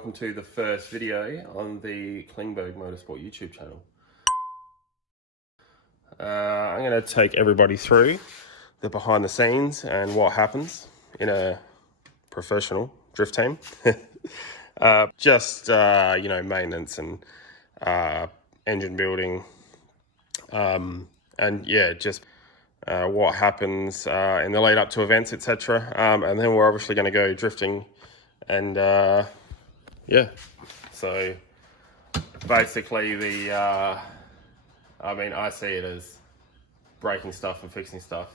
welcome to the first video on the Klingberg Motorsport YouTube channel. I'm going to take everybody through the behind the scenes and what happens in a professional drift team. Maintenance and engine building, and yeah, just what happens in the lead up to events, etc. And then we're obviously going to go drifting, and yeah, so basically I see it as breaking stuff and fixing stuff,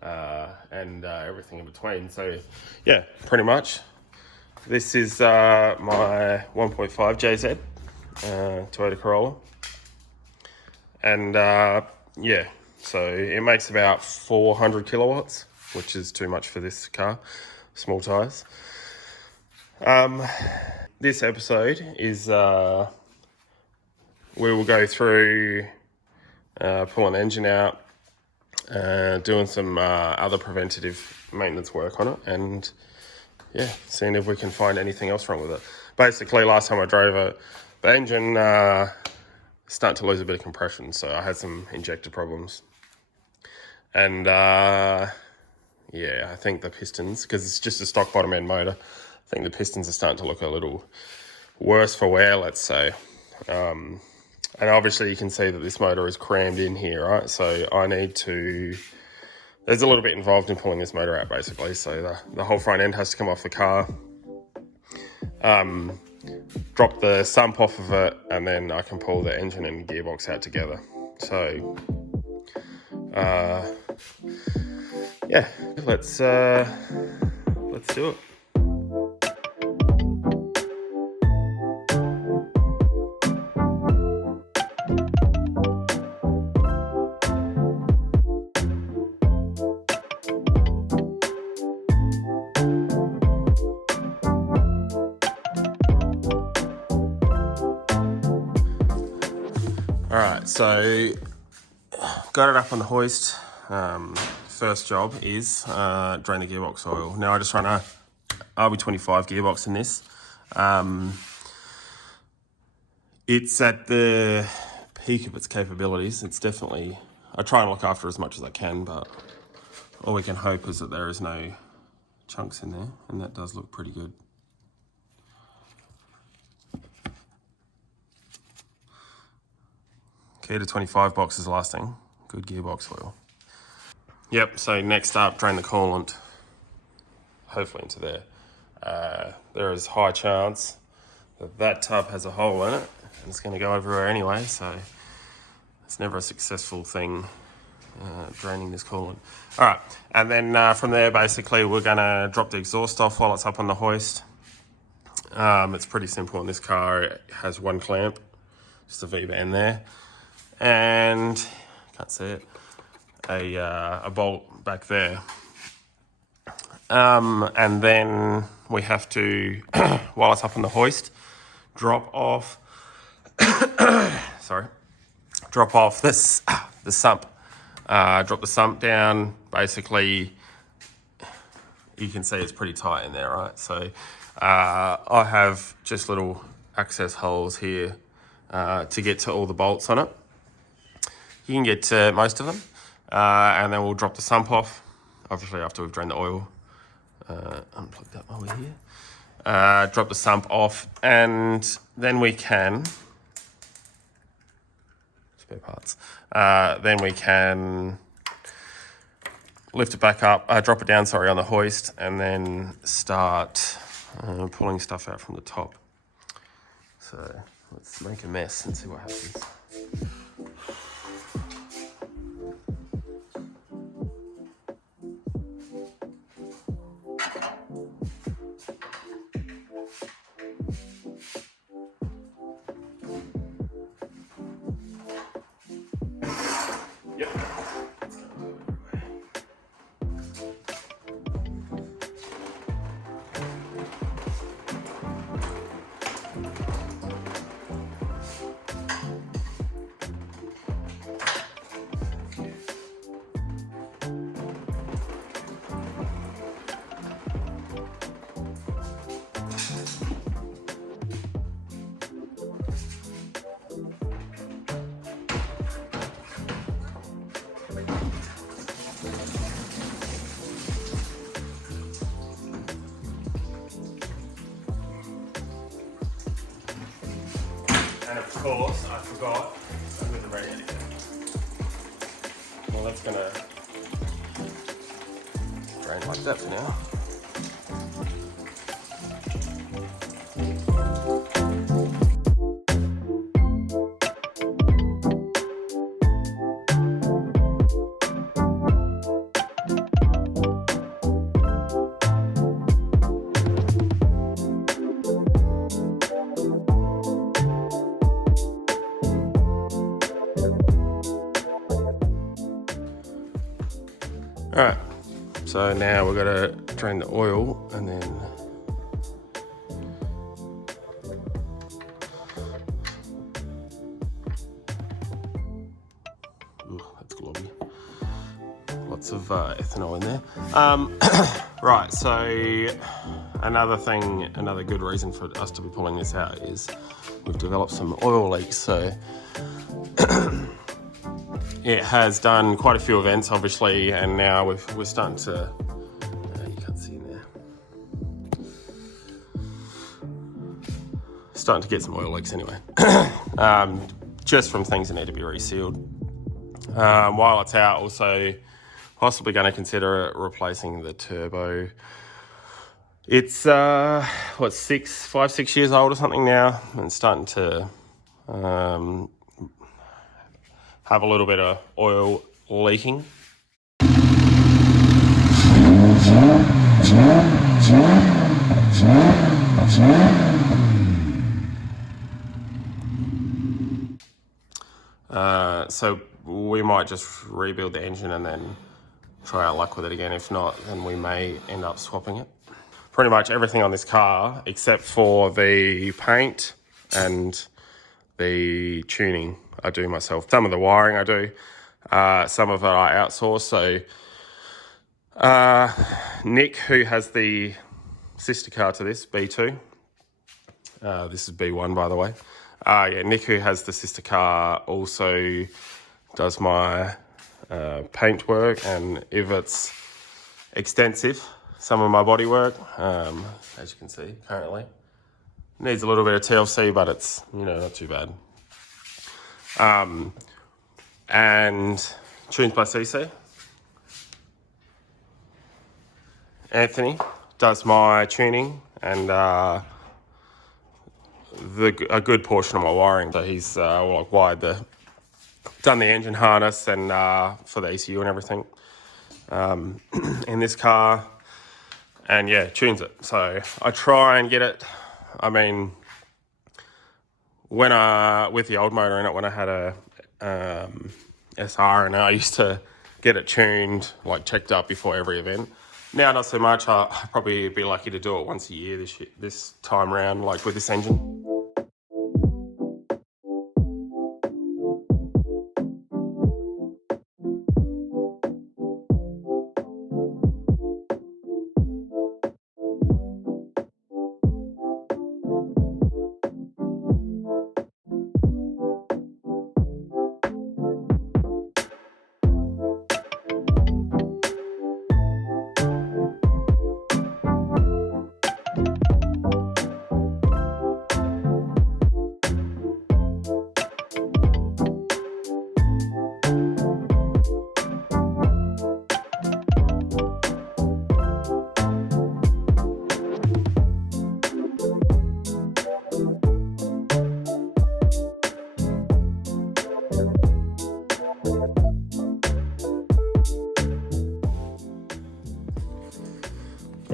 and everything in between. So yeah, pretty much. This is my 1.5 JZ Toyota Corolla, and yeah, so it makes about 400 kilowatts, which is too much for this car, small tires. This episode is we will go through pulling the engine out, doing some other preventative maintenance work on it, and yeah, seeing if we can find anything else wrong with it. Basically, last time I drove it, the engine started to lose a bit of compression, so I had some injector problems. And yeah, I think the pistons, because it's just a stock bottom end motor, I think the pistons are starting to look a little worse for wear, let's say. And obviously you can see that this motor is crammed in here, right? So I need to... There's a little bit involved in pulling this motor out, basically. So the whole front end has to come off the car, drop the sump off of it, and then I can pull the engine and gearbox out together. So, yeah, let's do it. All right, so got it up on the hoist. First job is drain the gearbox oil. Now I just run a RB25 gearbox in this. It's at the peak of its capabilities. It's definitely, I try and look after as much as I can, but all we can hope is that there is no chunks in there, and that does look pretty good. Key to 25 boxes lasting, good gearbox oil. Yep, so next up, drain the coolant, hopefully into there. There is high chance that tub has a hole in it, and it's gonna go everywhere anyway, so it's never a successful thing, draining this coolant. All right, and then from there, basically, we're gonna drop the exhaust off while it's up on the hoist. It's pretty simple in this car. It has one clamp, just a V-band there. And can't see it, a bolt back there, and then we have to while it's up on the hoist, drop off this the sump, drop the sump down. Basically you can see it's pretty tight in there, right? So I have just little access holes here to get to all the bolts on it. You can get to most of them, and then we'll drop the sump off, obviously after we've drained the oil. Unplug that while we're here. Drop the sump off, and then we can, spare parts, then we can lift it back up, drop it down, on the hoist, and then start pulling stuff out from the top. So let's make a mess and see what happens. And of course, I forgot with the radiator. Well, that's gonna drain like that for now. Alright, so now we've got to drain the oil and then that's globby. Lots of ethanol in there. Right, so another good reason for us to be pulling this out is we've developed some oil leaks. So it has done quite a few events, obviously, and now we're starting to. You can't see in there. Starting to get some oil leaks anyway, just from things that need to be resealed. While it's out, also possibly going to consider replacing the turbo. It's 5-6 years old or something now, and it's starting to have a little bit of oil leaking. So we might just rebuild the engine and then try our luck with it again. If not, then we may end up swapping it. Pretty much everything on this car, except for the paint and the tuning, I do myself. Some of the wiring I do, some of it I outsource. So Nick, who has the sister car to this, B2, this is B1 by the way. Yeah, Nick, who has the sister car, also does my paint work, and if it's extensive, some of my body work, as you can see currently. Needs a little bit of TLC, but it's, not too bad. And tunes by CC. Anthony does my tuning and a good portion of my wiring. So he's wired done the engine harness and for the ECU and everything in this car, and yeah, tunes it. So I try and get it. I mean, with the old motor in it, when I had a SR, and I used to get it tuned, like checked up before every event. Now not so much. I'll probably be lucky to do it once a year this time round, like with this engine.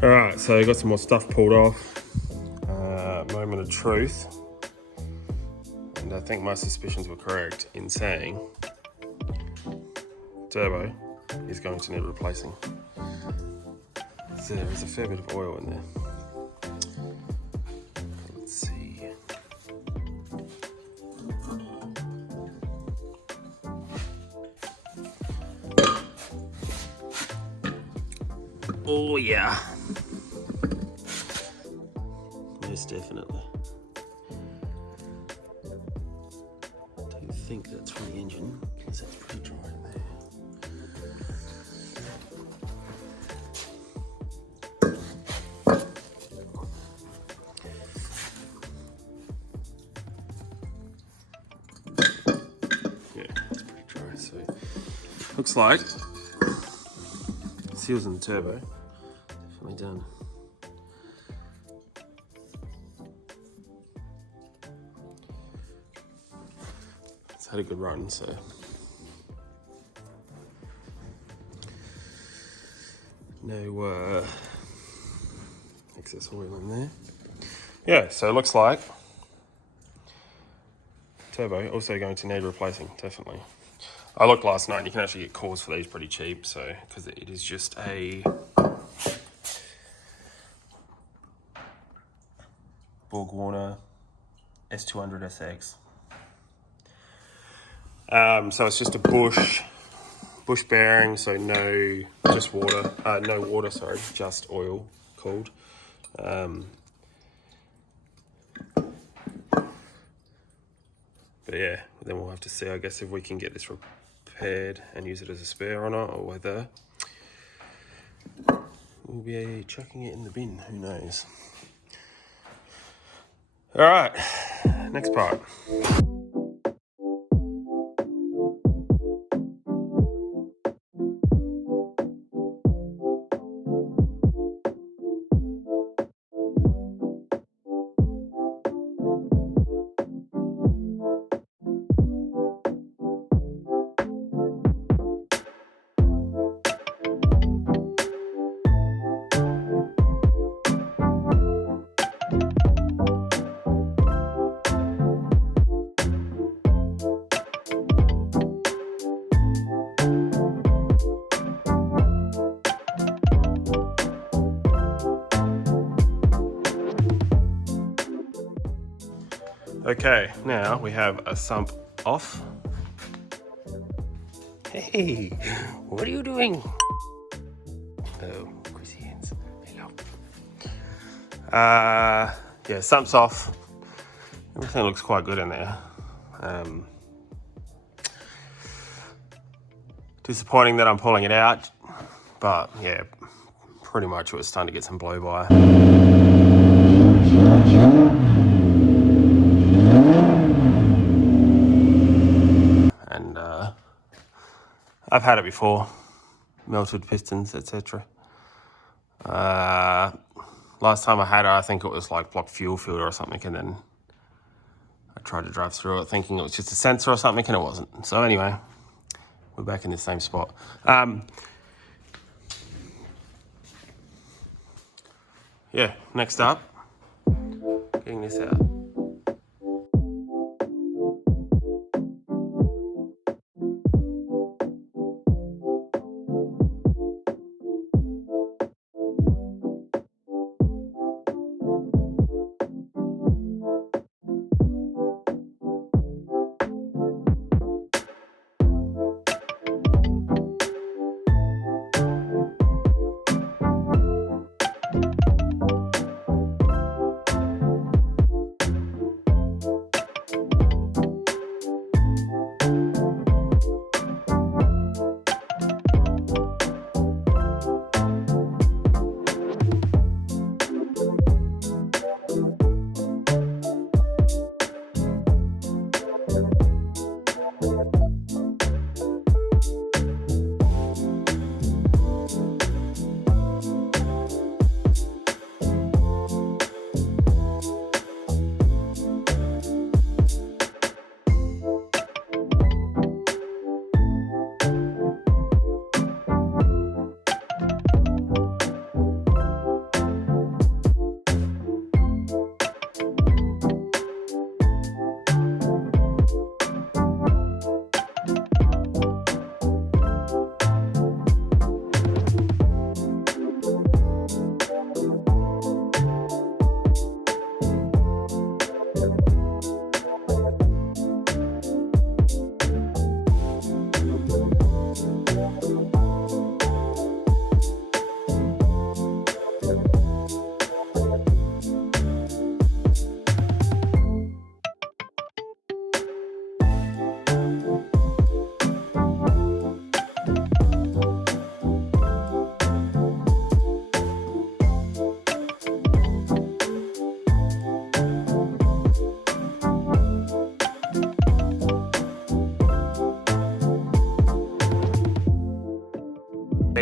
All right, so I got some more stuff pulled off. Moment of truth. And I think my suspicions were correct in saying turbo is going to need replacing. So there's a fair bit of oil in there. Let's see. Oh yeah. Most definitely. I don't think that's from the engine, because that's pretty dry in there. Looks like seals in the turbo. Definitely done. It's had a good run, so. No excess oil in there. Yeah, so it looks like turbo also going to need replacing, definitely. I looked last night, you can actually get cores for these pretty cheap, so, because it is just a Borg Warner S200 SX. So it's just a bush bearing, so no water, just oil cooled. But yeah, then we'll have to see, I guess, if we can get this repaired and use it as a spare or not, or whether we'll be chucking it in the bin, who knows. All right, next part. Okay, now we have a sump off. Hey, what are you doing? Oh, Chrissy hands. Hello. Yeah, sump's off. Everything looks quite good in there. Disappointing that I'm pulling it out, but yeah, pretty much it was starting to get some blow by. And I've had it before, melted pistons, etc. Last time I had it, I think it was like blocked fuel filter or something, and then I tried to drive through it thinking it was just a sensor or something, and it wasn't. So anyway, we're back in the same spot. Yeah, next up, getting this out.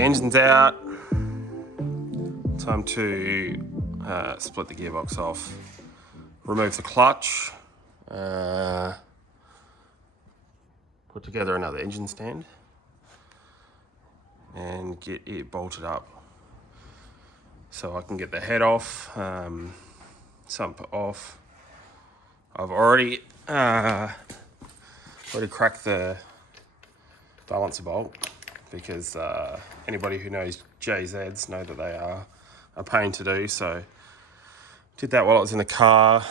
engine's out. Time to split the gearbox off, remove the clutch, put together another engine stand, and get it bolted up so I can get the head off, sump off. I've already cracked the balancer bolt because anybody who knows JZs know that they are a pain to do, so did that while I was in the car.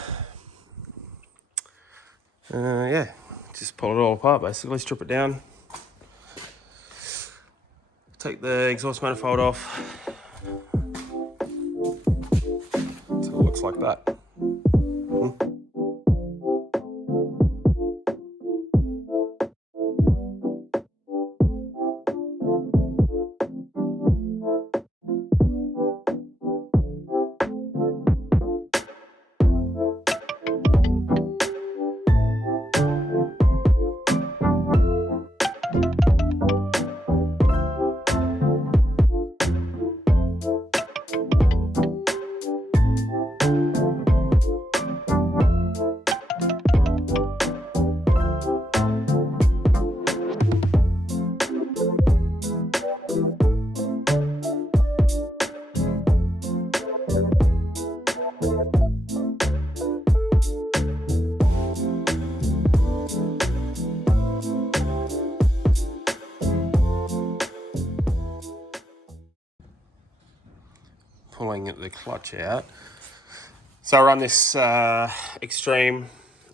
Yeah, just pull it all apart basically, strip it down, take the exhaust manifold off, so it looks like that. Pulling the clutch out. So I run this Extreme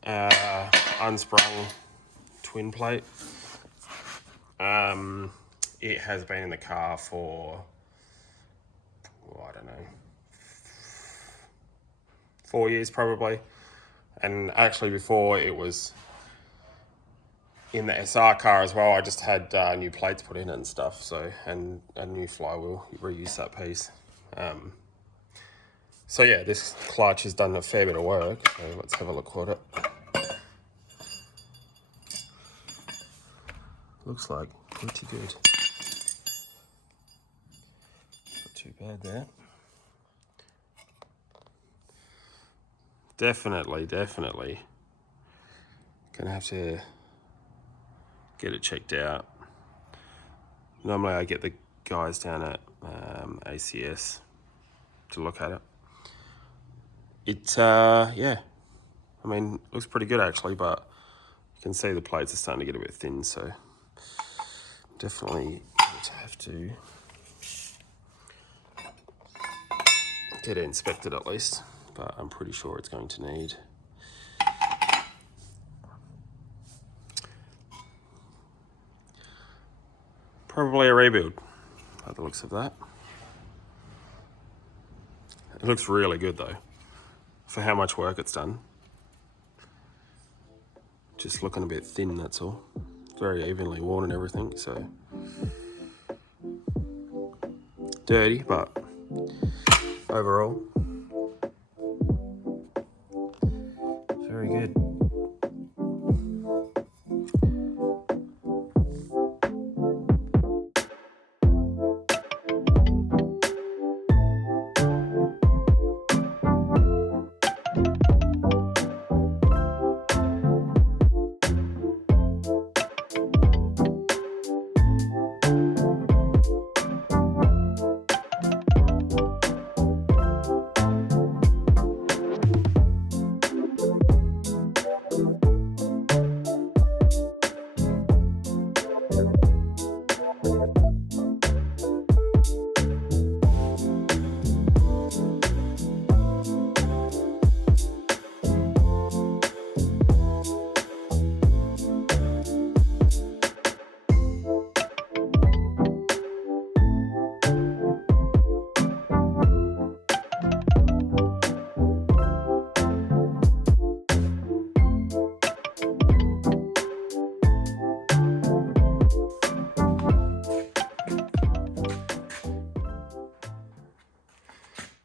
unsprung twin plate. It has been in the car for, I don't know, 4 years probably. And actually before it was in the SR car as well, I just had new plates put in and stuff, so, and a new flywheel, reuse that piece. So yeah, this clutch has done a fair bit of work, so let's have a look at it. Looks like pretty good. Not too bad there. Definitely gonna have to get it checked out. Normally I get the guys down at ACS to look at it. Yeah, I mean, it looks pretty good actually, but you can see the plates are starting to get a bit thin, so definitely need to have to get it inspected at least, but I'm pretty sure it's going to need probably a rebuild by the looks of that. It looks really good though, for how much work it's done. Just looking a bit thin, that's all. Very evenly worn and everything, so dirty, but overall very good.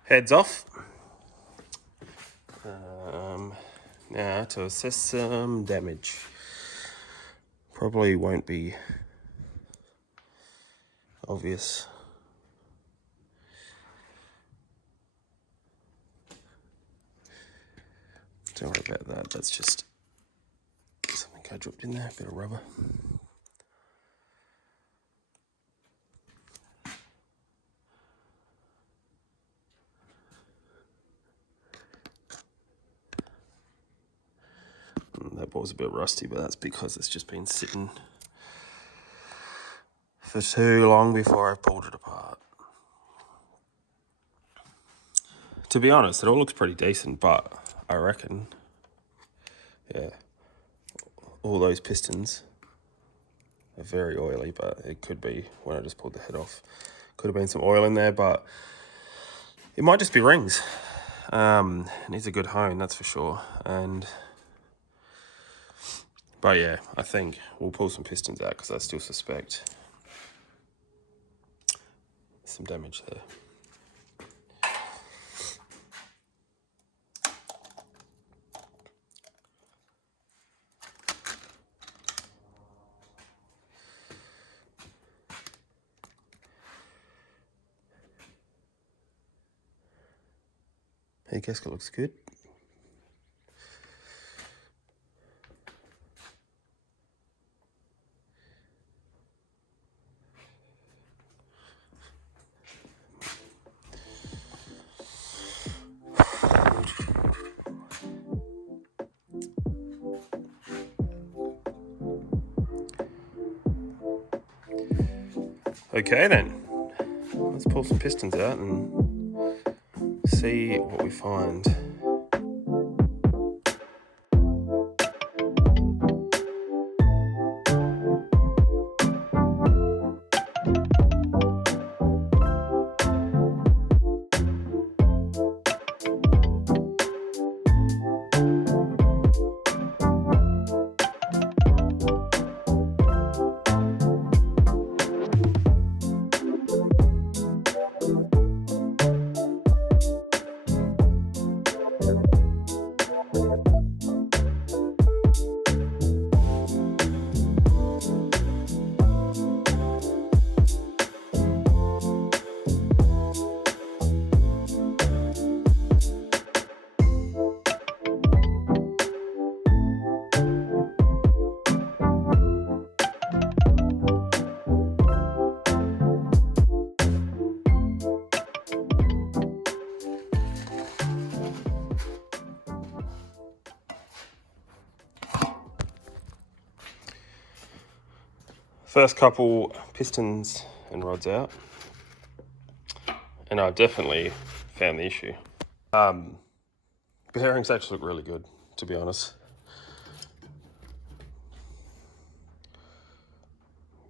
Heads off. Now to assess some damage. Probably won't be obvious Don't worry about that. That's just something I dropped in there, a bit of rubber. That ball's a bit rusty, but that's because it's just been sitting for too long before I pulled it apart. To be honest, it all looks pretty decent, but I reckon, yeah, all those pistons are very oily, but it could be when I just pulled the head off. Could have been some oil in there, but it might just be rings. It needs a good hone, that's for sure. But yeah, I think we'll pull some pistons out because I still suspect some damage there. Hey, gasket looks good. Okay then, let's pull some pistons out and see what we find. First couple pistons and rods out, and I definitely found the issue. Bearings actually look really good, to be honest.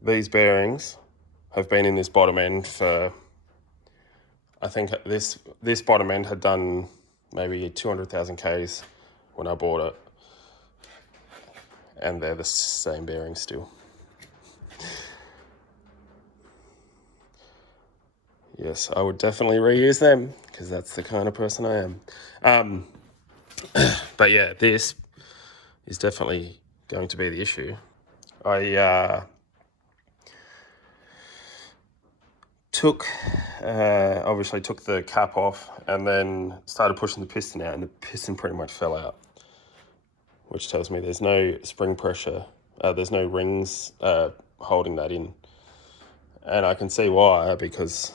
These bearings have been in this bottom end for, I think this bottom end had done maybe 200,000 Ks when I bought it, and they're the same bearings still. Yes, I would definitely reuse them because that's the kind of person I am. But yeah, this is definitely going to be the issue. I obviously took the cap off and then started pushing the piston out, and the piston pretty much fell out, which tells me there's no spring pressure. There's no rings holding that in. And I can see why, because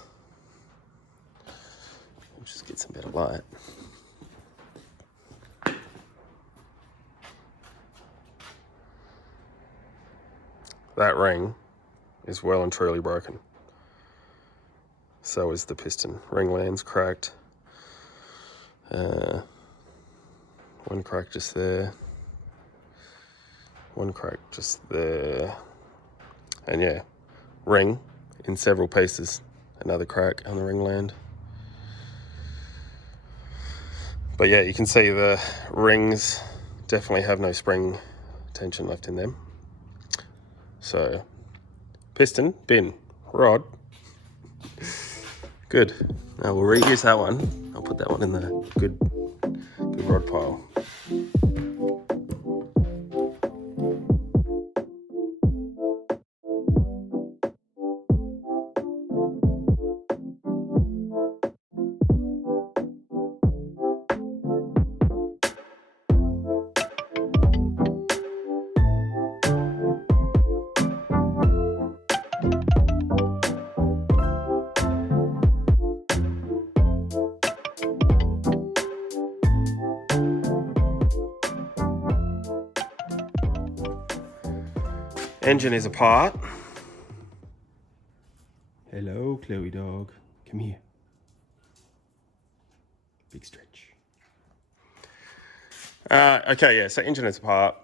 I'll just get some better light. That ring is well and truly broken. So is the piston. Ring land's cracked. One crack just there. One crack just there. And yeah, ring in several pieces. Another crack on the ring land. But yeah, you can see the rings definitely have no spring tension left in them. So, piston, bin, rod, good. Now we'll reuse that one. I'll put that one in the good rod pile. Engine is apart. Hello, Chloe dog. Come here. Big stretch. Okay, yeah, so engine is apart.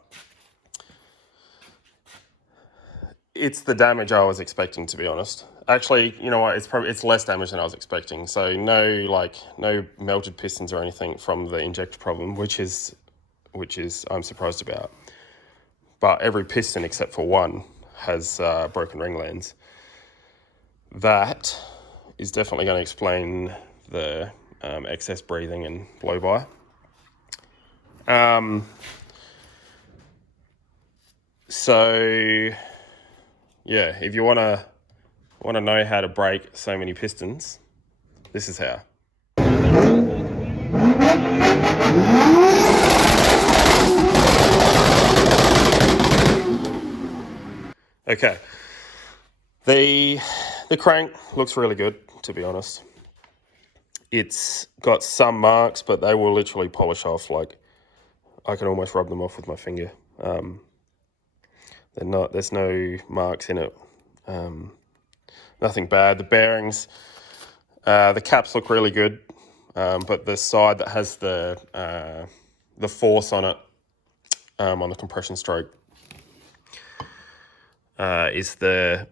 It's the damage I was expecting, to be honest. Actually, you know what? It's less damage than I was expecting. So no melted pistons or anything from the injector problem, which is I'm surprised about. But every piston except for one has broken ringlands. That is definitely going to explain the excess breathing and blow by. So yeah, if you want to know how to break so many pistons, this is how. Okay, the crank looks really good, to be honest. It's got some marks, but they will literally polish off. Like, I can almost rub them off with my finger. There's no marks in it. Nothing bad. The bearings, the caps look really good, but the side that has the force on it, on the compression stroke, is the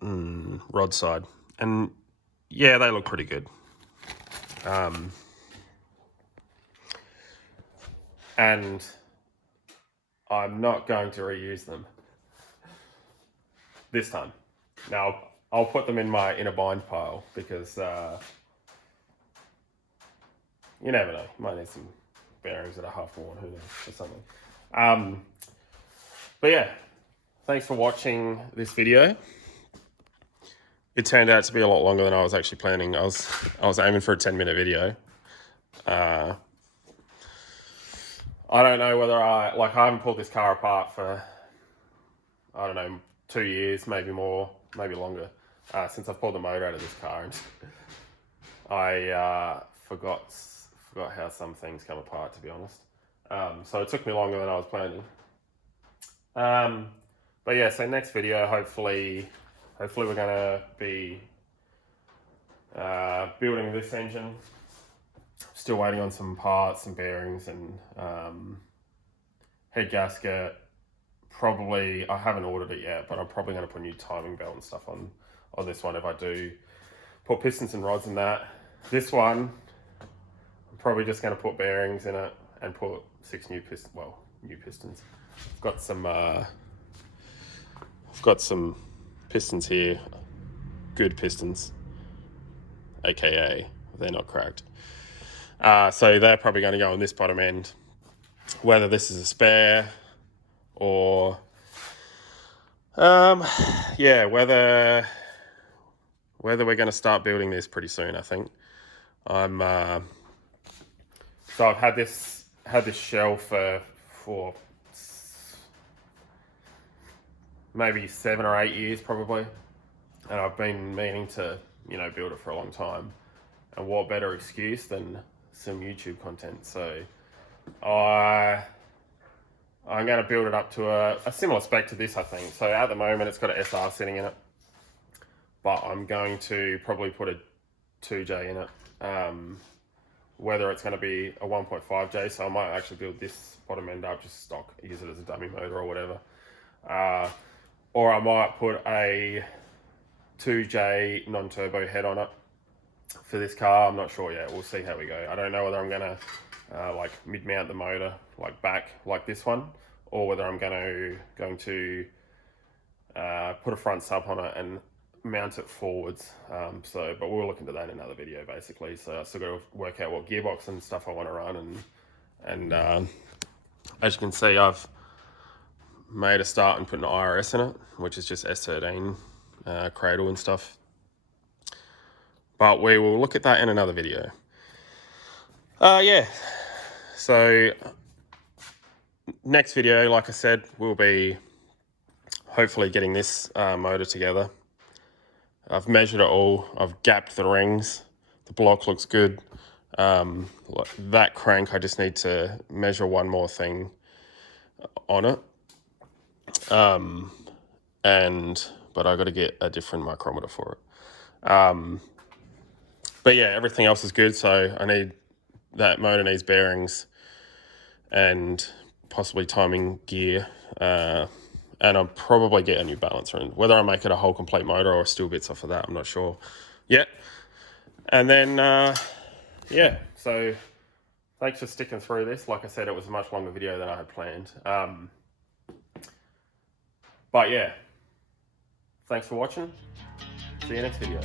rod side. And yeah, they look pretty good. And I'm not going to reuse them this time. Now, I'll put them in a bind pile because you never know. You might need some bearings that are half worn, who knows, or something. But yeah, thanks for watching this video. It turned out to be a lot longer than I was actually planning. I was aiming for a 10-minute video. I don't know whether I haven't pulled this car apart for, I don't know, 2 years, maybe more, maybe longer, since I've pulled the motor out of this car. And I forgot how some things come apart, to be honest. So it took me longer than I was planning. But yeah, so next video, hopefully we're gonna be building this engine. Still waiting on some parts, some bearings, and head gasket. Probably, I haven't ordered it yet, but I'm probably going to put a new timing belt and stuff on this one if I do put pistons and rods in that. This one, I'm probably just going to put bearings in it and put 6 new pistons. I've got some pistons here, good pistons, aka they're not cracked. So they're probably going to go on this bottom end, whether this is a spare or yeah, whether we're going to start building this pretty soon. I think so I've had this shell for maybe 7 or 8 years probably, and I've been meaning to build it for a long time. And what better excuse than some YouTube content? So I'm going to build it up to a similar spec to this, I think. So at the moment, it's got an SR sitting in it, but I'm going to probably put a 2J in it. Whether it's going to be a 1.5J, so I might actually build this bottom end up just stock, use it as a dummy motor or whatever. Or I might put a 2J non-turbo head on it for this car. I'm not sure yet. We'll see how we go. I don't know whether I'm gonna mid-mount the motor back like this one, or whether I'm going to put a front sub on it and mount it forwards. But we'll look into that in another video basically. So I still got to work out what gearbox and stuff I want to run, and as you can see, I've made a start and put an IRS in it, which is just S13 cradle and stuff. But we will look at that in another video. Yeah, so next video, like I said, will be hopefully getting this motor together. I've measured it all. I've gapped the rings. The block looks good. That crank, I just need to measure one more thing on it. but I got to get a different micrometer for it. But yeah, everything else is good. So I need that motor needs bearings and possibly timing gear. And I'll probably get a new balancer. And whether I make it a whole complete motor or still bits off of that, I'm not sure yet. And then, yeah, so thanks for sticking through this. Like I said, it was a much longer video than I had planned. But yeah, thanks for watching. See you next video.